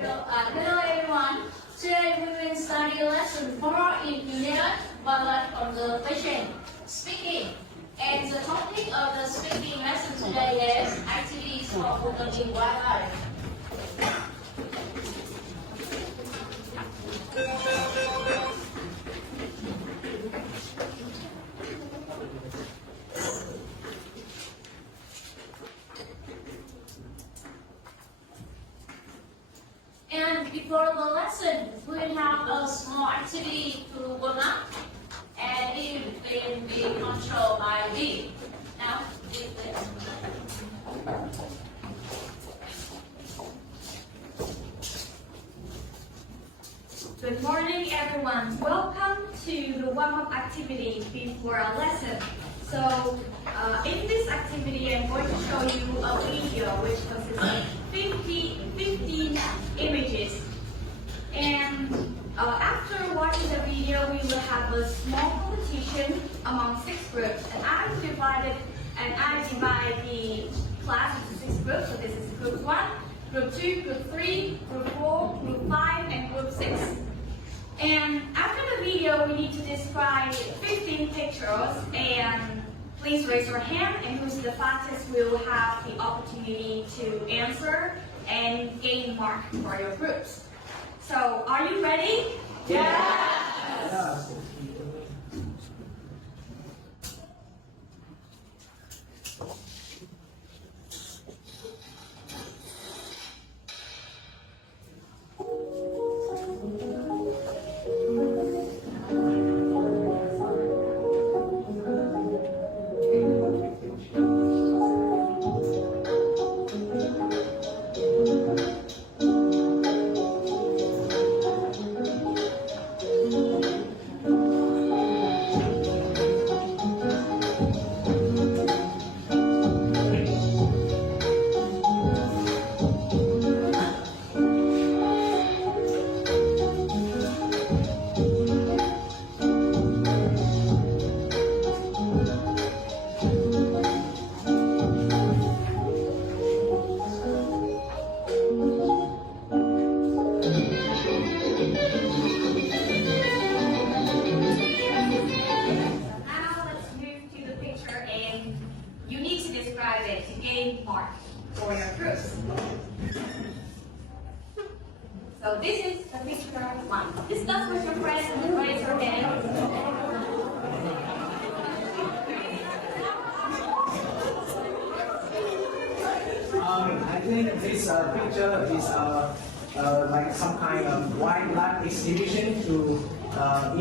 Hello everyone. Today we will study lesson 4 in unit Wildlife Observation, Speaking. And the topic of the speaking lesson today is activities for observing wildlife. And before the lesson, we will have a small activity to warm up, and it will be controlled by me. Now, do this. Good morning, everyone. Welcome to the warm-up activity before our lesson. So, in this activity, I'm going to show you a video which consists of 15 images. And after watching the video, we will have a small competition among 6 groups. And I divide the class into 6 groups. So this is group 1, group 2, group 3, group 4, group 5, and group 6. And after the video, we need to describe 15 pictures, and please raise your hand, and who's the fastest will have the opportunity to answer and gain mark for your groups. So, are you ready? Yes! Mark for your groups. So this is the picture 1. Discuss with your friends and raise your hand. I think this picture is like some kind of wildlife exhibition to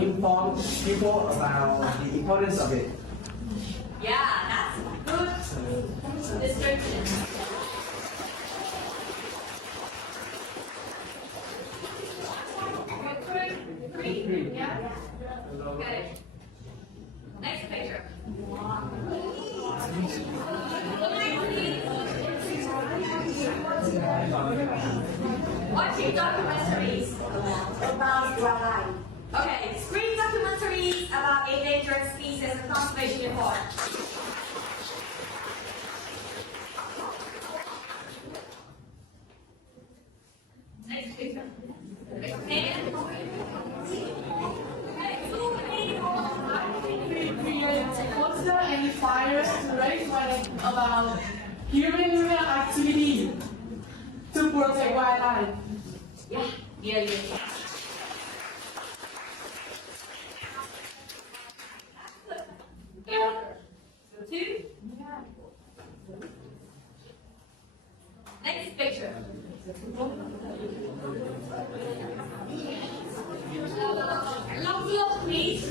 inform people about the importance of it. Yeah, that's good description. Three. Yeah. Okay. Next picture. Watching documentaries about wildlife. Okay, screen documentaries about endangered species and conservation effort. Next picture. What's the inspires to raise awareness about human activity to protect wildlife? Yeah. So 2. Next picture. Long look, please.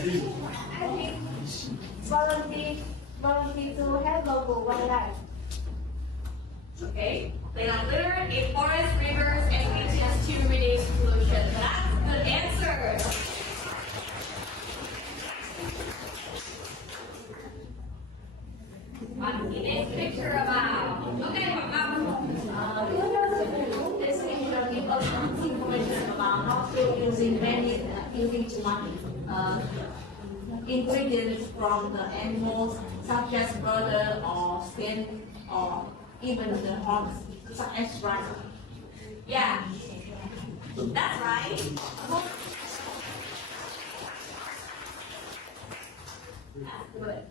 Volunteer to help local wildlife. Okay. Clean up litter in forests, rivers, and beaches to reduce pollution. That's the answer. What's the next picture about? Okay, This picture gives us information about how to using many ingredients from the animals, such as butter or skin or even the horns, such as rice. Yeah. That's right. That's good.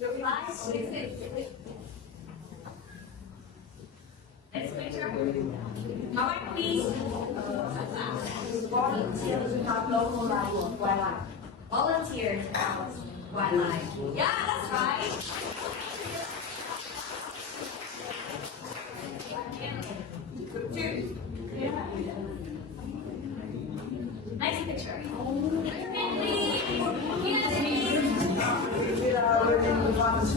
Your class, next picture. All right, please. Volunteer to have local wildlife. Volunteer to have wildlife. Yeah, that's right. Group 2. Next picture. And please. Yes, please. Raising the funds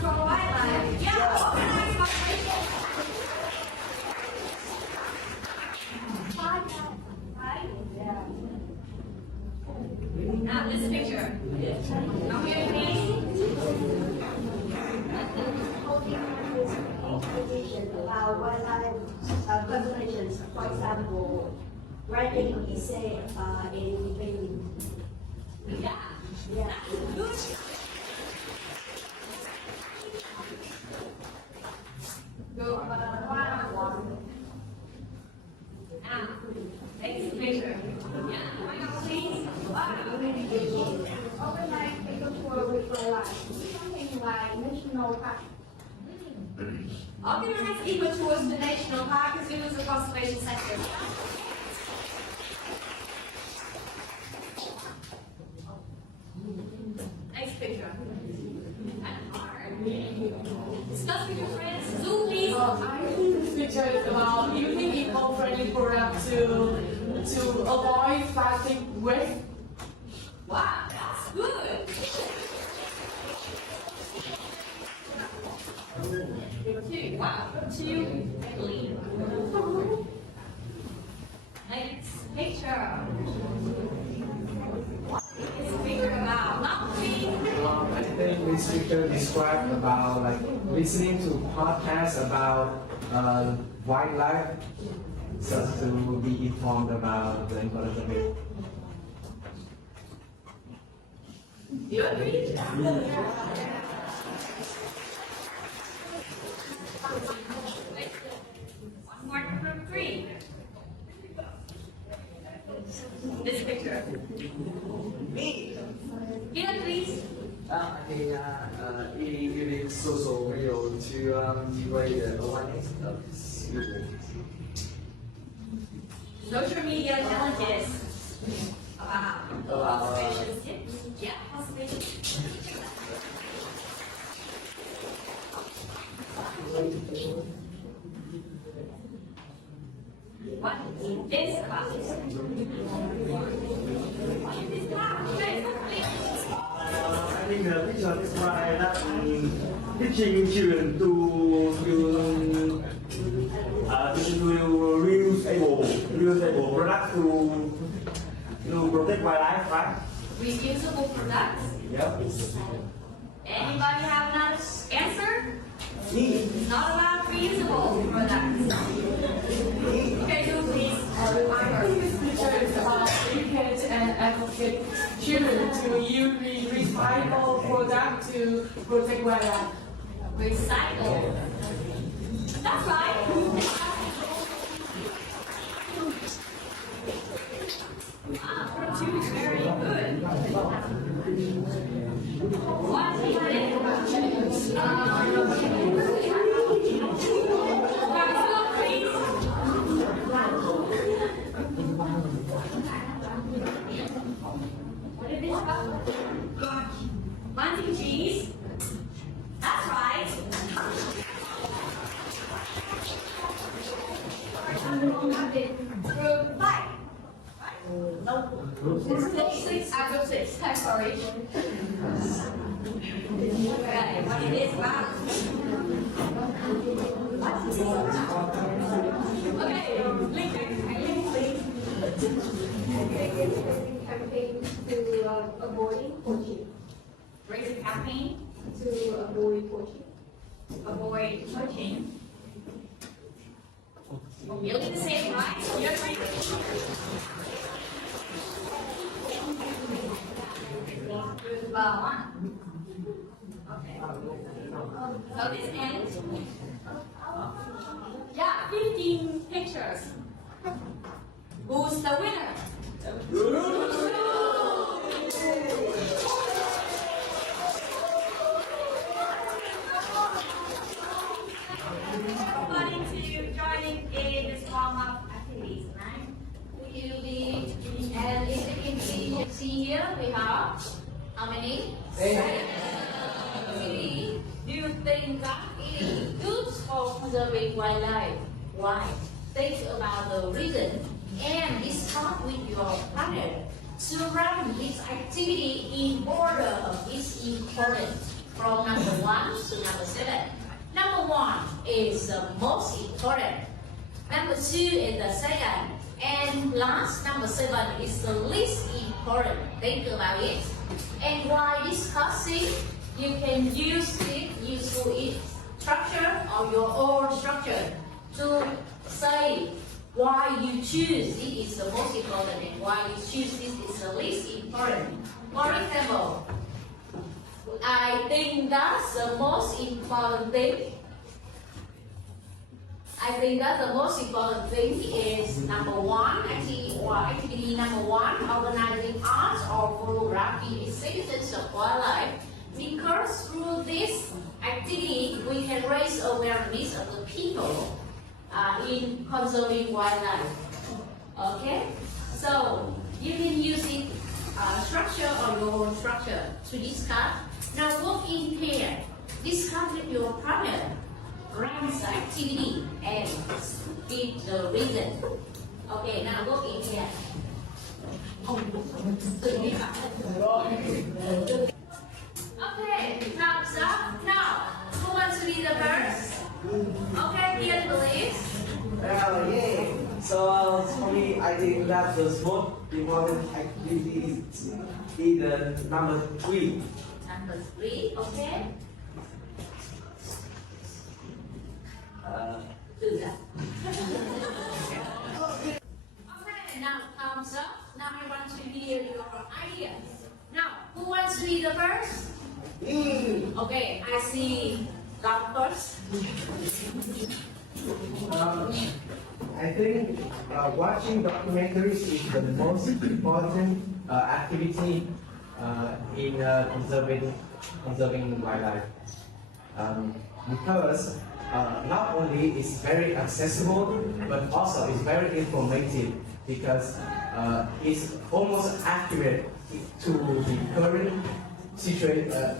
for wildlife. Yeah, organized cooperation. Right? Now this picture. Now here, please. About wildlife conservations, for example, writing essay in debating. Yeah. Yeah. Good. Go one. Now, next picture. Yeah, bring up please. Wow. Overnight eco tour with wildlife, something like national park. Organize eco tours to national parks, zoos, and conservation centers. Next picture. Discuss with your friends. Zoom, please. I think this picture is about using eco-friendly products to avoid plastic waste. Wow, that's good. Two. Wow. Two. Clean. Next picture. This picture about mountain. I think this picture describes about like listening to podcasts about wildlife, so to be informed about the importance of it. Do you agree? One more group 3. This picture. Me. Here, please. It is social media to raise the awareness of people. Social media challenges about About, conservation tips. Yeah, conservation tips. What is this about? What is this about? I think the picture describes that teaching children to reusable products to protect wildlife, right? Reusable products. Yep. Anybody have another answer? Me. It's not about reusable products. Okay, do please. I think this picture is about educate and advocate children to use recycled products to protect wildlife. Recycle. That's right. Wow, two is very good. What is it? Please. What is this about? Planting trees. That's right. Group 5. Group 6. Group 6. I'm sorry. Okay, what is this about? Okay, Campaign to avoid poaching. raise a campaign To avoid poaching. avoid poaching. You'll do the same, right? You agree? Group 1. Okay. So this ends. Yeah, 15 pictures. Who's the winner? Everybody to join in this warm-up activities, right? Will you be, and if you can see here, we have how many? Three. Do you think that it is good for preserving wildlife? Why? Think about the reason and discuss with your partner to run this activity in order of its importance from number 1 to number 7. Number 1 is the most important. Number 2 is the second. And last, number 7 is the least important. Think about it. And while discussing, you can use it, useful structure or your own structure to say why you choose it is the most important and why you choose this is the least important. For example, I think that's the most important thing. I think that the most important thing is number 1, activity number 1, organizing art or photography exhibitions of wildlife. Because through this activity, we can raise awareness of the people in conserving wildlife. Okay, so you can use it structure or your own structure to discuss. Now work in pair. Discuss with your partner. Run the activity and give the reason. Okay, now work in pair. Okay, thumbs up. Now, who wants to be the first? Okay, Ian, please. Well, yeah. So for me, I think that the most important activity is the number 3. Number 3, okay. Do that. Okay, now thumbs up. Now I want to hear your ideas. Now, who wants to be the first? Okay, I see Lam first. I think watching documentaries is the most important activity in conserving wildlife. Because not only is very accessible, but also is very informative because it's almost accurate to the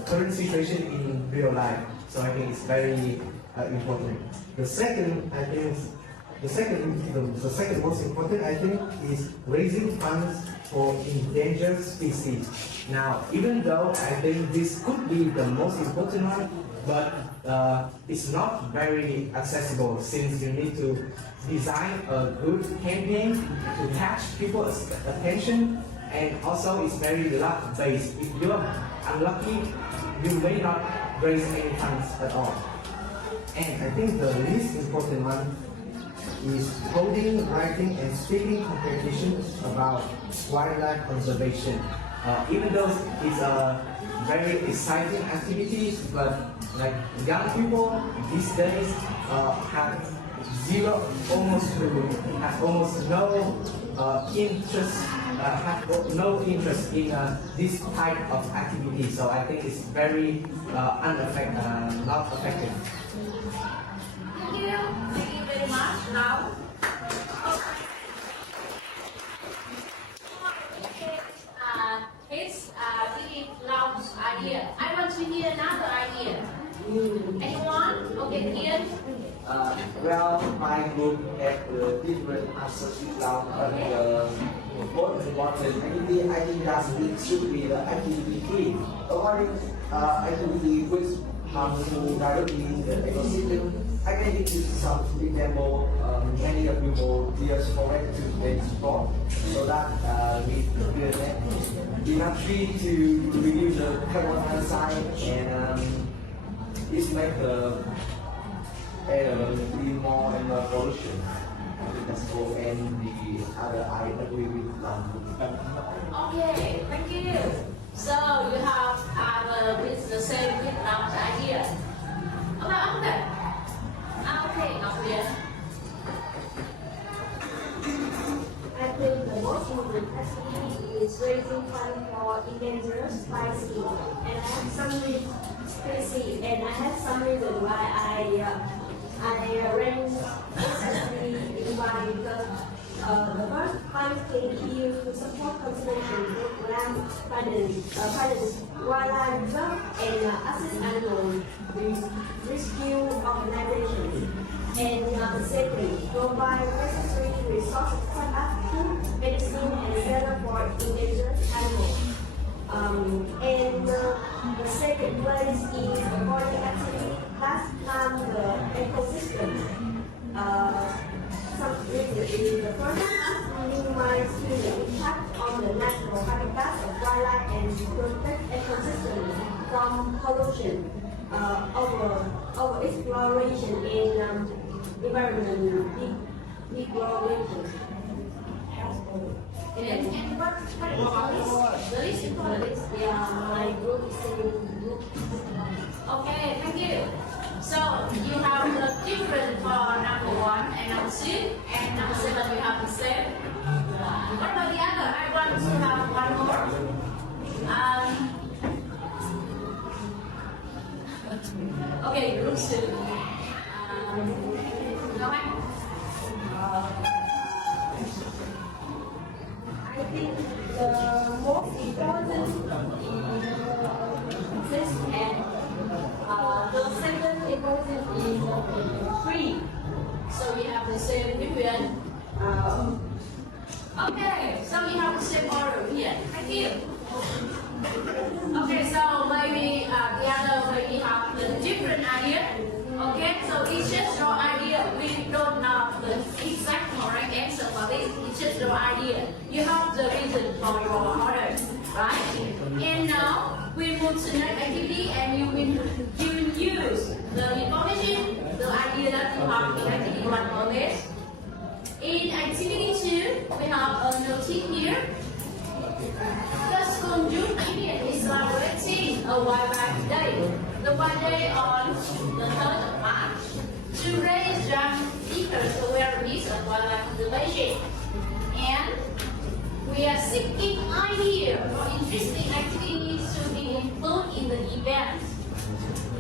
current situation in real life. So I think it's very important. The second most important, I think, is raising funds for endangered species. Now, even though I think this could be the most important one, but it's not very accessible since you need to design a good campaign to catch people's attention, and also it's very luck-based. If you're unlucky, you may not raise any funds at all. And I think the least important one is holding, writing, and speaking competitions about wildlife conservation. Even though it's a very exciting activity, but like young people these days have almost no interest in this type of activity. So I think it's very not effective. Thank you very much. Now, it's Philip Long's idea. I want to hear another idea. Anyone? Okay, here. Well, my group had different answers now, but the most important activity, I think that it should be the activity three. The only activity which comes to directly the ecosystem. I can give you some example. Many of you will just forward to the sport, so that we do enough tree to reduce the carbon dioxide and it makes the air be more and more pollution. That's all, and the other I agree with Okay, thank you. So you have with the same Vietnam's idea. About that. Okay, now here. activity is raising funds for endangered species, and I have some reason why I ran this activity in why because the first fund can be used to support conservation program, finance, wildlife reserve, and assist animal rescue organizations. And secondly, provide necessary resources such as food, medicine, and shelter for endangered animals. The second place is avoiding activity that harm the ecosystem. Some reasons is the first minimize the impact on the natural habitats of wildlife and protect ecosystems from pollution, over exploration and environmental degradation. And what is the list? Yeah, my group is saying Okay, thank you. So you have the different for number 1 and number 2, and number 7 you have the same. What about the other? I want to have one more. Okay, group 2. Go ahead. I think the most important is and the second important is free. So we have the same different. Okay, so we have the same order here. Thank you. Okay, so maybe the other maybe have the different idea. Okay, so it's just your idea. We don't know the exact correct answer for this. It's just your idea. You have the reason for your order, right? And now we move to next activity, and you will use the information, the idea that you have in activity 1 always. In activity 2, we have a note here. The school June period is celebrating a wildlife day. The one day on the 3rd of March to raise young seekers awareness of wildlife conservation. And we are seeking ideas for interesting activities to be included in the event.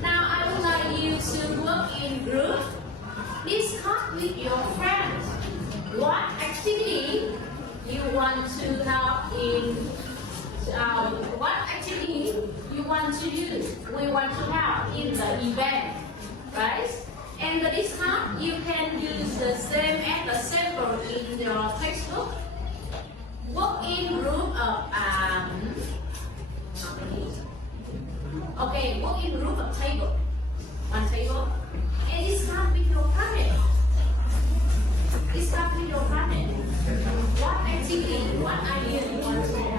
Now I would like you to work in group. Discuss with your friends what activity you want to have in what activity you want to use, we want to have in the event, right? And the discount, you can use the same as the sample in your textbook. Work in group of okay, work in group of table, one table, and discuss with your partner. Discuss with your partner. What activity, what idea you want to have?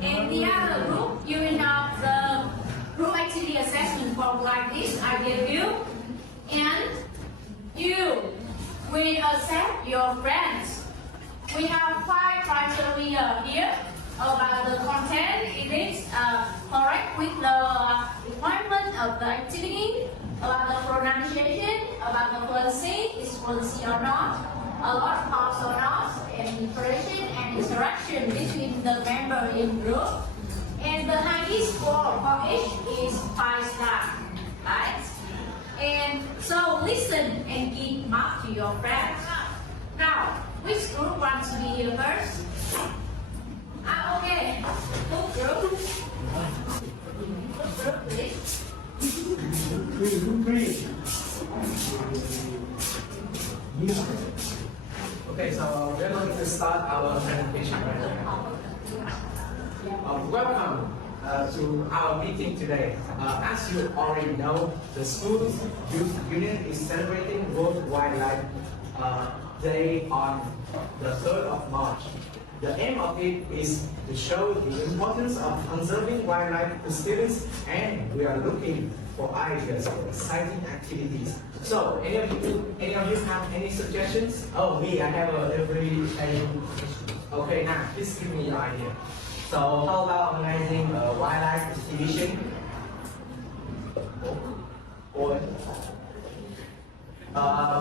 And the other group, you will have the group activity assessment form like this I gave you. And you will accept your friends. We have 5 criteria here about the content. It is correct with the requirement of the activity, about the pronunciation, about the fluency, is fluency or not, a lot of parts or not, and interaction and interaction between the member in group. And the highest score for each is 5 stars, right? And so listen and give mark to your friends. Now, which group wants to be here first? Okay. Book group. Book group, please. Okay, so we're going to start our presentation right now. Welcome to our meeting today. As you already know, the school's youth union is celebrating World Wildlife Day on the 3rd of March. The aim of it is to show the importance of conserving wildlife to students, and we are looking for ideas for exciting activities. So, any of you have any suggestions? Oh, me, I have every. Okay, now please give me your idea. So how about organizing a wildlife exhibition? Or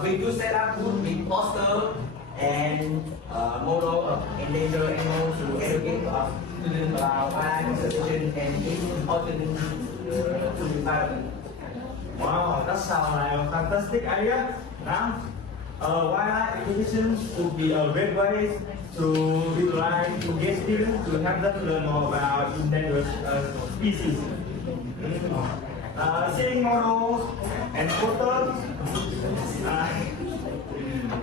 we could set up good with poster and model of endangered animals to educate students about wildlife conservation and its importance to the environment. Wow, that sounds like a fantastic idea. Now, wildlife exhibition would be a great way to utilize to get students to help them learn more about endangered species. Seeing models and photos,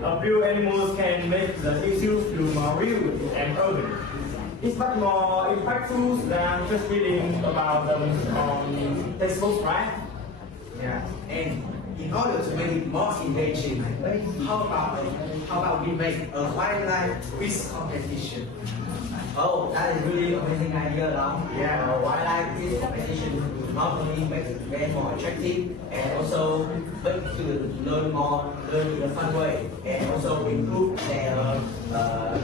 a few animals can make the issue feel more real and urban. It's much more impactful than just reading about them on textbooks, right? Yeah, and in order to make it more engaging, how about we make a wildlife quiz competition? Oh, that is really amazing idea, now. Yeah. Wildlife quiz competition will not only make the event more attractive and also make students learn in a fun way, and also improve their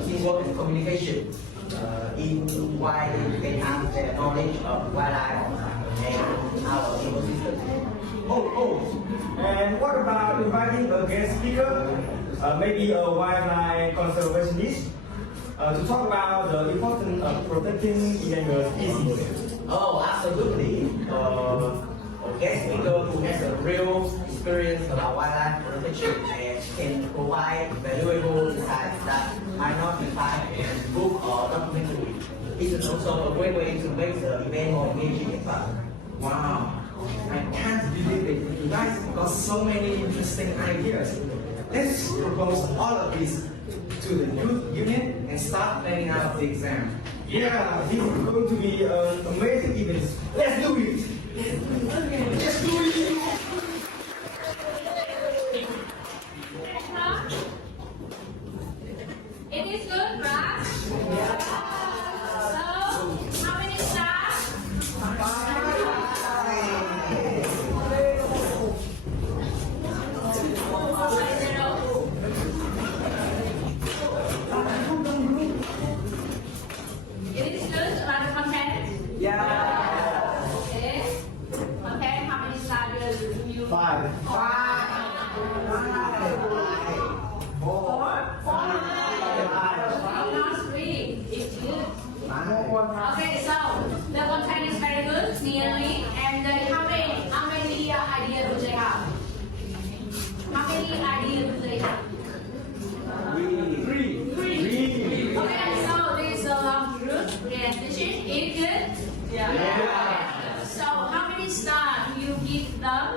teamwork and communication in while they have their knowledge of wildlife and our ecosystem. And what about inviting a guest speaker, maybe a wildlife conservationist, to talk about the importance of protecting endangered species? Oh, absolutely. A guest speaker who has a real experience about wildlife protection and can provide valuable insights that might not be found in a book or documentary. It is also a great way to make the event more engaging and fun. Wow, I can't believe it. You guys got so many interesting ideas. Let's propose all of this to the youth union and start planning out the exam. Yeah, this is going to be an amazing event. Let's do it! Let's do it! It is good, right? So, how many stars? It is good about the content? Yeah. Okay. Content, how many stars do you? Five. Not three. It's good. Okay, so the content is very good, nearly. And how many ideas do they have? How many ideas do they have? Three. Okay, so this is a long group presentation. Is good? Yeah. So how many stars do you give them?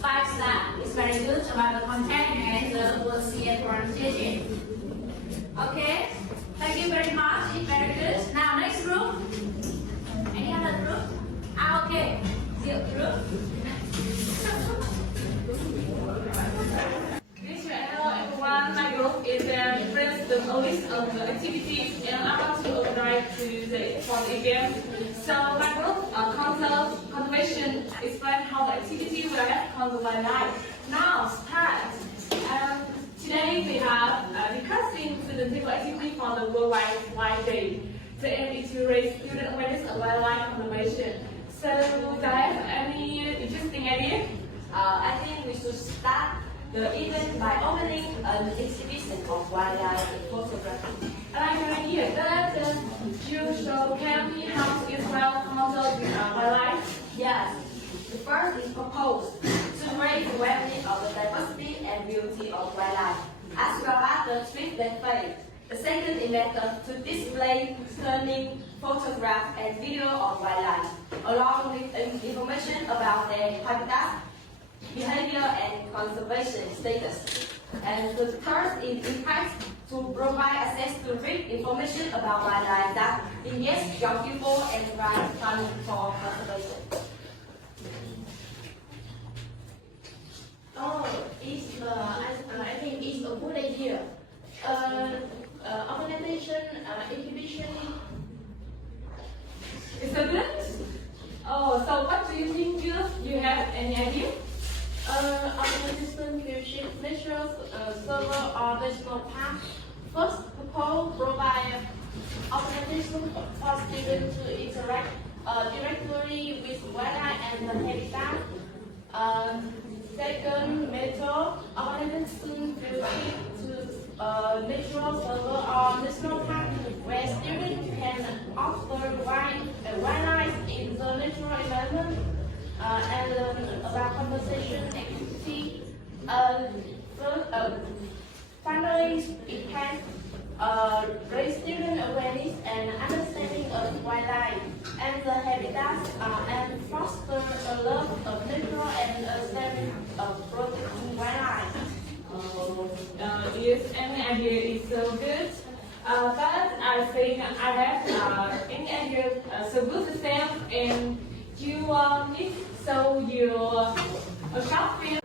Five stars. It's very good about the content and we'll see it presentation. Okay. Thank you very much. It's very good. Now next group. Any other group? Okay. Zero group. Hello everyone, my group is presents a list of the activities and I want to organize for the event. So my group, conservation, explain how the activity will help conserve wildlife. Now start. Today we have discussing the different activity for the World Wildlife Day. The aim is to raise student awareness of wildlife conservation. So do I have any interesting idea? I think we should start the event by opening an exhibition of wildlife photography. I like your idea. you tell me how Israel handles wildlife? Yes. The first is proposed to raise awareness of the diversity and beauty of wildlife, as well as the trees they face. The second is method to display stunning photographs and video of wildlife, along with information about their habitat, behavior, and conservation status. And the third is impact to provide access to rich information about wildlife that engage young people and drive funding for conservation. Oh, I think it's a good idea. Organization, exhibition. Is it good? Oh, so what do you think, Jules? You have any idea? Organization will shift natural server or national park. First, propose provide organization for students to interact directly with wildlife and the habitat. Second, metro organization will shift to natural server or national park where students can observe wildlife in the natural environment and learn about conservation activity. Finally, it can raise student awareness and understanding of wildlife and the habitats and foster a love of nature and a sense of protecting wildlife. Yes, any idea is so good. But I think I have any idea so good system, and you need so you short film.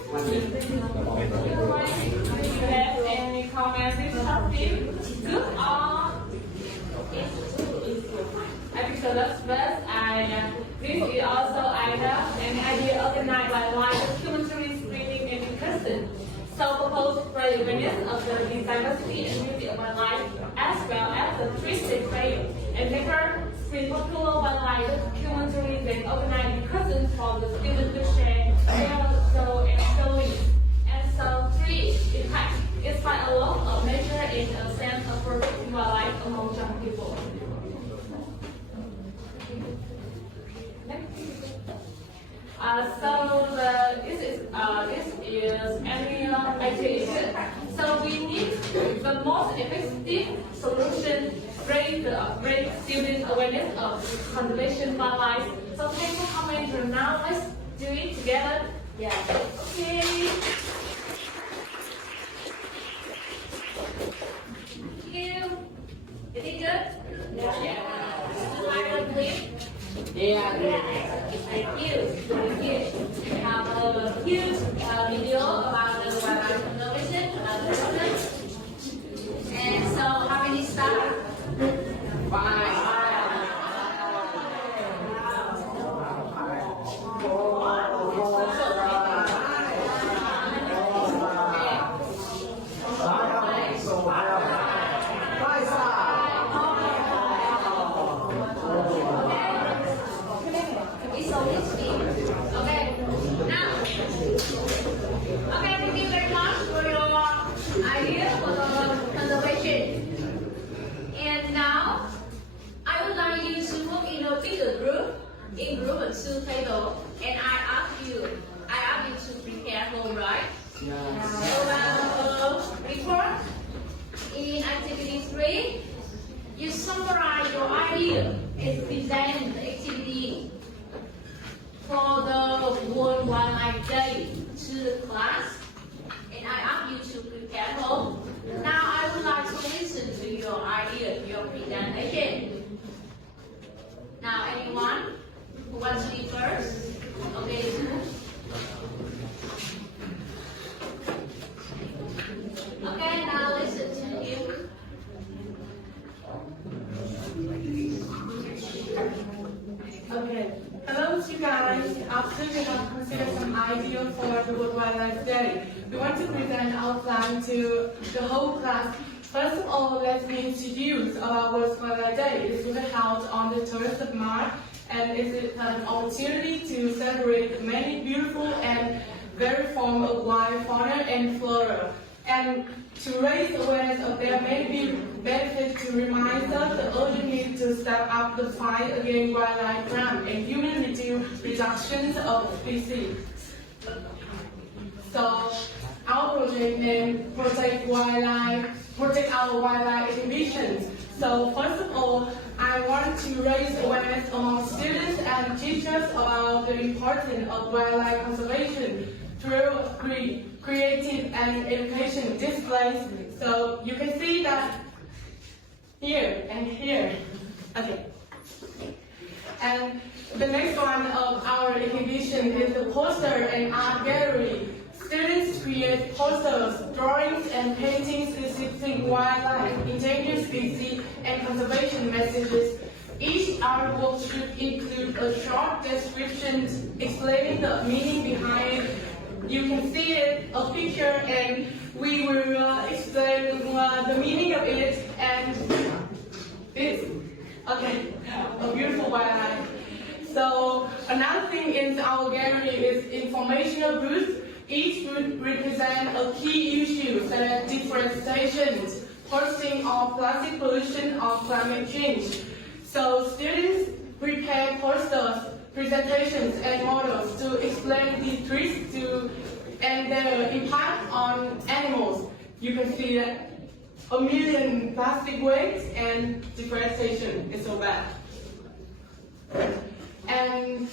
Do you have any comments in short film? Good or I think so that's best. This is also I have an idea organized by live documentary screening and in person. So propose spread awareness of the diversity and beauty of wildlife as well as the touristic trail and later screen popular wildlife documentaries and organize discussions for the students to share their stories. And so three, impact. Inspire a lot of nature and a sense of protecting wildlife among young people. This is any idea. So we need the most effective solution, raise student awareness of conservation wildlife. So can you comment now? Let's do it together. Yeah. Okay. Thank you. Is it good? Yeah. Slide please. Thank you. Thank you. We have a huge video about the wildlife conservation, the process. And so, how many stars? 5. In group of 2 table, and I ask you to prepare home, right? So report in activity 3, you summarize your idea and present the activity for the World Wildlife Day to the class, and I ask you to prepare home. Now I would like to listen to your idea, your presentation. Now anyone? Who wants to be first? Okay. Okay, now listen to you. Okay. Hello you guys. After we have considered some idea for the World Wildlife Day, we want to present our plan to the whole class. First of all, let me introduce our World Wildlife Day. It will be held on the 3rd of March. And it's an opportunity to celebrate many beautiful and varied forms of wild fauna and flora. And to raise awareness of their many benefits to remind us the urgent need to step up the fight against wildlife crime and human reductions of species. So our project name Protect Our Wildlife Exhibitions. So first of all, I want to raise awareness among students and teachers about the importance of wildlife conservation through creative and education displays. So you can see that here and here. Okay. And the next one of our exhibition is the poster and art gallery. Students create posters, drawings, and paintings depicting wildlife, endangered species, and conservation messages. Each artwork should include a short description explaining the meaning behind it. You can see it, a picture, and we will explain the meaning of it and this. Okay, a beautiful wildlife. So another thing is our gallery is informational booth. Each booth represents a key issue such as deforestation, pollution or plastic pollution or climate change. So students prepare posters, presentations, and models to explain these risks and their impact on animals. You can see that 1 million plastic waste and deforestation is so bad. And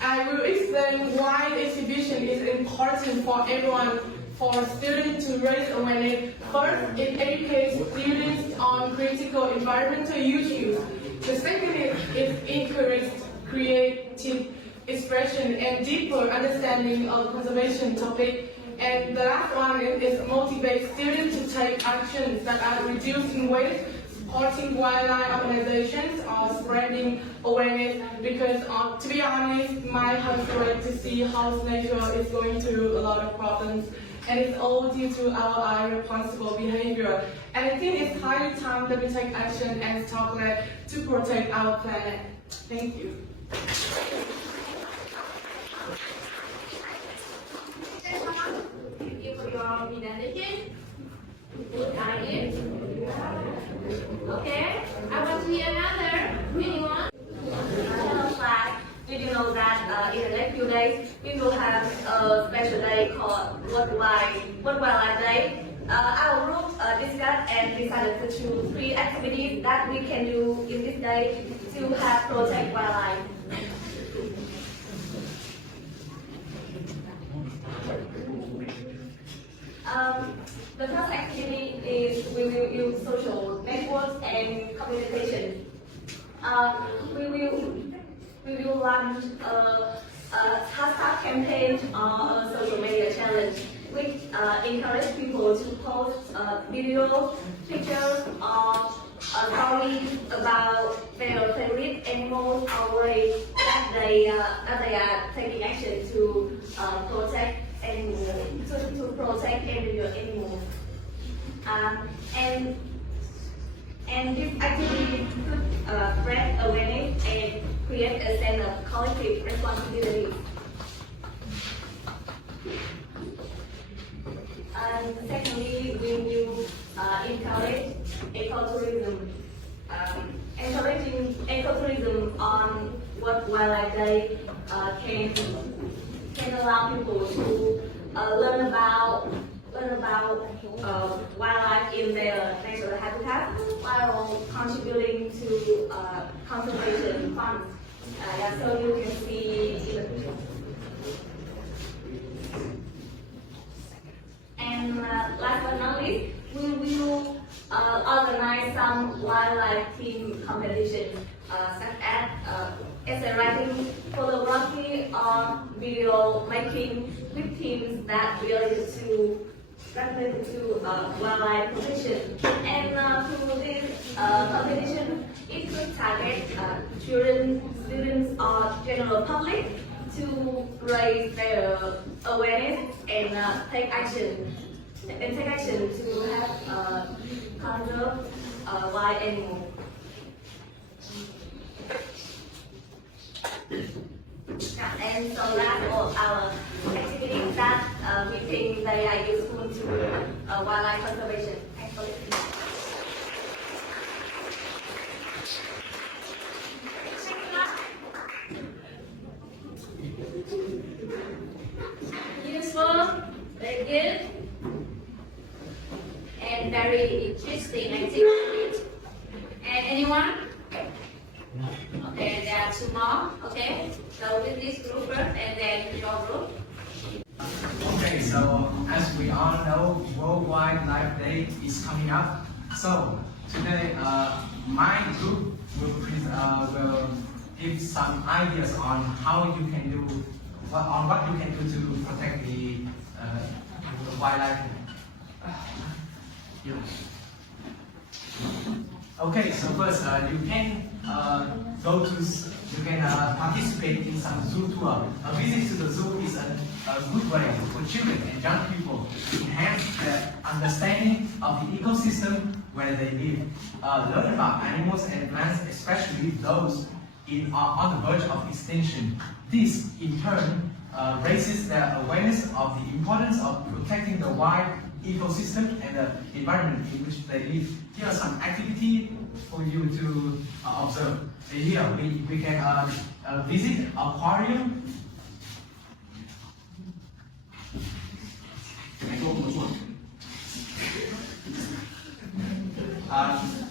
I will explain why the exhibition is important for everyone, for students to raise awareness. First, it educates students on critical environmental issues. The second is it encourages creative expression and deeper understanding of conservation topic. And the last one is motivate students to take actions that are reducing waste, supporting wildlife organizations, or spreading awareness. Because to be honest, my heart breaks to see how nature is going through a lot of problems. And it's all due to our irresponsible behavior. And I think it's high time that we take action as chocolate to protect our planet. Thank you. Thank you for your presentation. Good idea. Okay, I want to hear another. Anyone? Hello class, did you know that in the next few days we will have a special day called World Wildlife Day? Our group discussed and decided to choose 3 activities that we can do in this day to have protect wildlife. The first activity is we will use social networks and communication. We will launch a hashtag campaign or a social media challenge, which encourage people to post videos, pictures, or stories about their favorite animals or ways that they are taking action to protect animals, to protect individual animals. And this activity could spread awareness and create a sense of collective responsibility. And secondly, we will encourage ecotourism. Encouraging ecotourism on World Wildlife Day can allow people to learn about wildlife in their natural habitat while contributing to conservation funds. So you can see in the picture. And last but not least, we will organize some wildlife theme competitions, such as essay writing, photography, or video making with themes that related to wildlife protection. And through this competition, it could target children, students, or general public to raise their awareness and take action to have conserve wild animals. And so that's all our activities that we think they are useful to wildlife conservation. Thanks for listening. Useful, very good, and very interesting activity. And anyone? Okay, there are two more. Okay, so with this group first, and then your group. Okay, so as we all know, Worldwide Life Day is coming up. So today, my group will give some ideas on how you can do, what you can do to protect the wildlife. Yeah. Okay, so first you can participate in some zoo tour. A visit to the zoo is a good way for children and young people to enhance their understanding of the ecosystem where they live. Learn about animals and plants, especially those on the verge of extinction. This, in turn, raises their awareness of the importance of protecting the wild ecosystem and the environment in which they live. Here are some activities for you to observe. Here we can visit aquarium.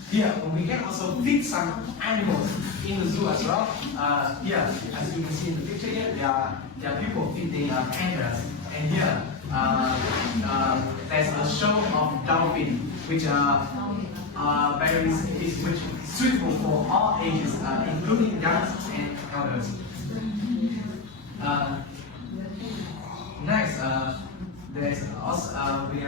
Here we can also feed some animals in the zoo as well. Here, as you can see in the picture here, there are people feeding pandas, and here there's a show of dolphin, which which is suitable for all ages, including young and elders. Next, there's also we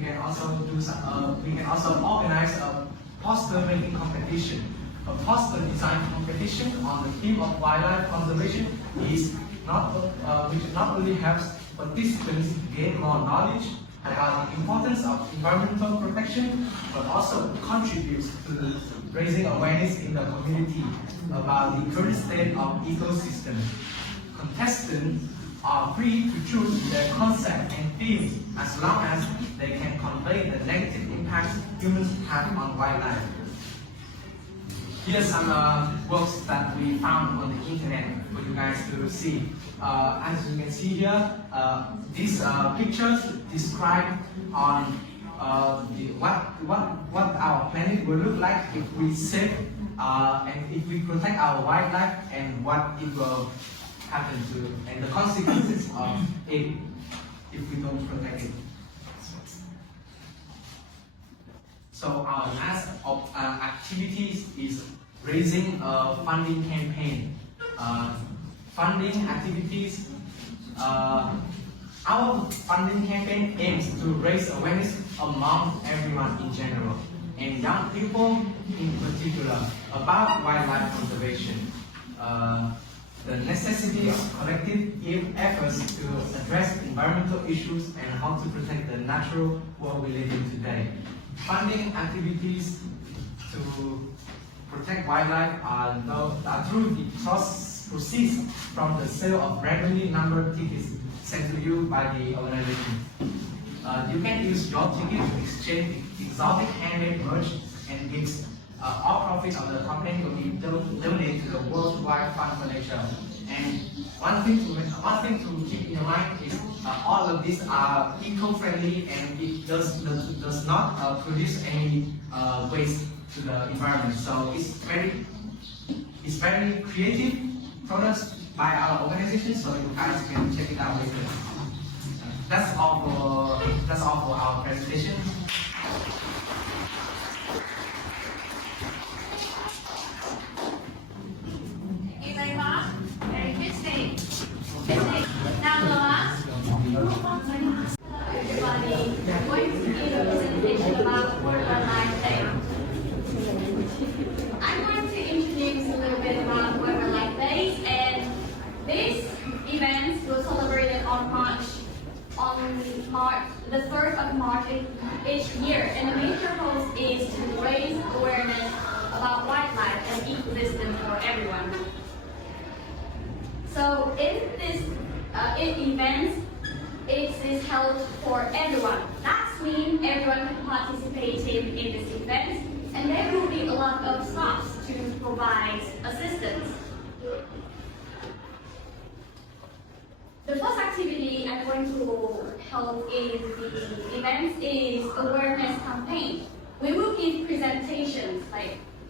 can also do some. We can also organize a poster making competition. A poster design competition on the theme of wildlife conservation is which not only helps participants gain more knowledge about the importance of environmental protection, but also contributes to raising awareness in the community about the current state of ecosystem. Contestants are free to choose their concept and themes as long as they can convey the negative impacts humans have on wildlife. Here's some works that we found on the internet for you guys to see. As you can see here, these pictures describe on what our planet will look like if we save and if we protect our wildlife, and what it will happen to, and the consequences of it if we don't protect it. So our last activities is raising a funding campaign. Funding activities. Our funding campaign aims to raise awareness among everyone in general, and young people in particular, about wildlife conservation. The necessity of collective efforts to address environmental issues and how to protect the natural world we live in today. Funding activities to protect wildlife are through the proceeds from the sale of randomly numbered tickets sent to you by the organization. You can use your ticket to exchange exotic handmade merch and gifts. All profits of the campaign will be donated to the Worldwide Fund for Nature. And one thing to keep in mind is all of these are eco-friendly, and it does not produce any waste to the environment. So it's very creative products by our organization. So you guys can check it out later. That's all for our presentation. Thank you very much. Very interesting. Now the last. Everybody, I'm going to give a presentation about Worldwide Life Day. I'm going to introduce a little bit about Worldwide Life Days, and these events were celebrated on the 3rd of March each year, and the main purpose is to raise awareness about wildlife and ecosystem for everyone. So in this events, held for everyone. That means everyone can participate in this event, and there will be a lot of staff to provide assistance. The first activity I'm going to help in the event is awareness campaign. We will give presentations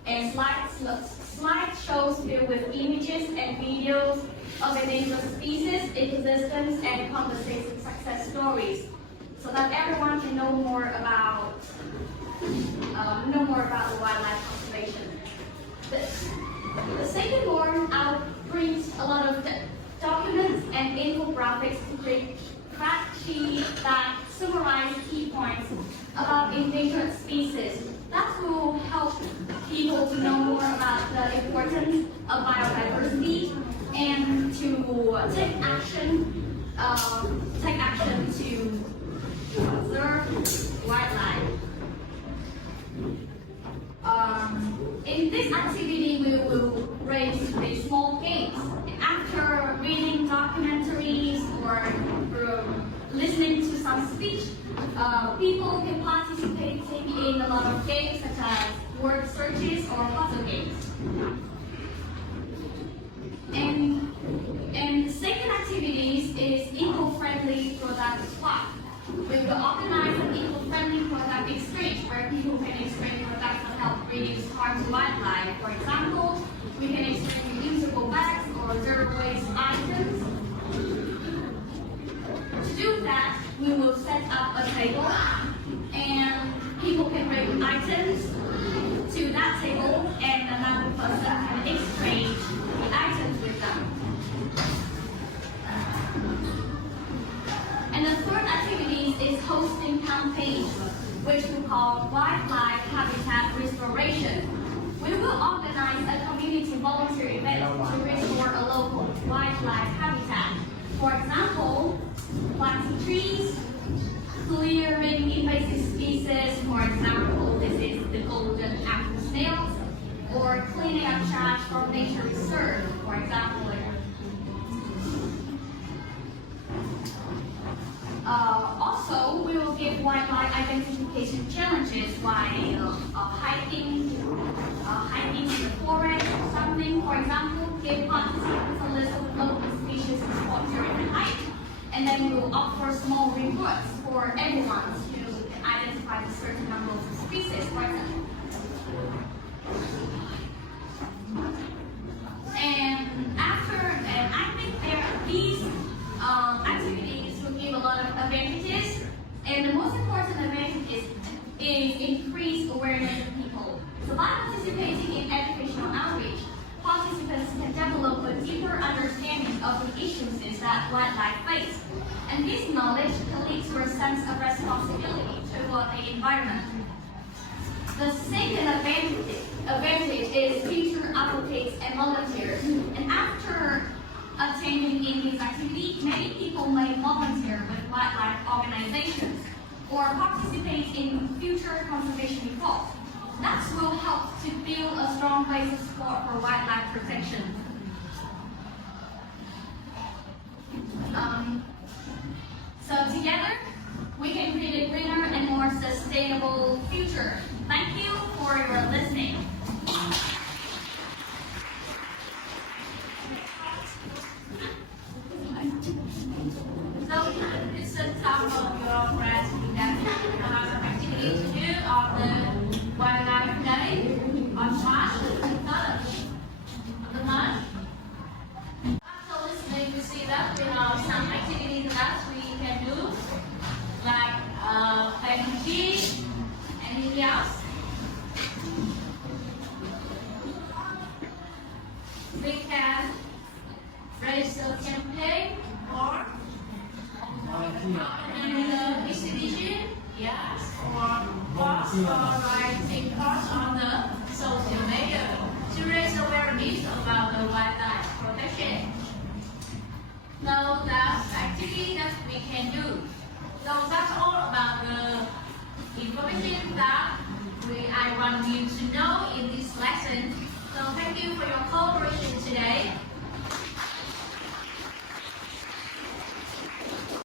and slideshows filled with images and videos of endangered species, ecosystems, and conservation success stories, so that everyone can know more about the wildlife conservation. The second one, I'll print a lot of documents and infographics to create fact sheets that summarize key points about endangered species. That will help people to know more about the importance of biodiversity and to take action to conserve wildlife. In this activity, we will raise with small games. After reading documentaries or listening to some speech, people can participate in a lot of games such as word searches or puzzle games. And the second activities is eco-friendly product swap. We will organize an eco-friendly product exchange where people can exchange products that help reduce harm to wildlife. For example, we can exchange reusable bags or zero-waste items. To do that, we will set up a table and people can bring items to that table and another person can exchange the items with them. And the third activity is hosting campaigns, which we call wildlife habitat restoration. We will organize a community volunteer event to restore a local wildlife habitat. For example, planting trees, clearing invasive species. For example, this is the golden apple snail, or cleaning up trash from nature reserve. For example, also, we will give wildlife identification challenges while hiking in the forest or something. For example, give participants a list of local species to spot during the hike, and then we will offer small rewards for everyone who can identify a certain number of species, for example. And I think these activities will give a lot of advantages, and the most important advantage is increased awareness of people. So by participating in educational outreach, participants can develop a deeper understanding of the issues that wildlife face, and this knowledge can lead to a sense of responsibility toward the environment. The second advantage is future advocates and volunteers. And after attending in this activity, many people may volunteer with wildlife organizations or participate in future conservation efforts. That will help to build a strong base of support for wildlife protection. So together, we can create a greener and more sustainable future. Thank you for your listening. So it's the time of your friends that have some activity to do on the Wildlife Day on March 3rd of the month. After listening, we see that we have some activities that we can do, like planting trees, anything else. We can raise a campaign or in the exhibition, yes, or post or writing posts on the social media to raise awareness about the wildlife protection. So that's the activity that we can do. So that's all about the information that I want you to know in this lesson. So thank you for your call.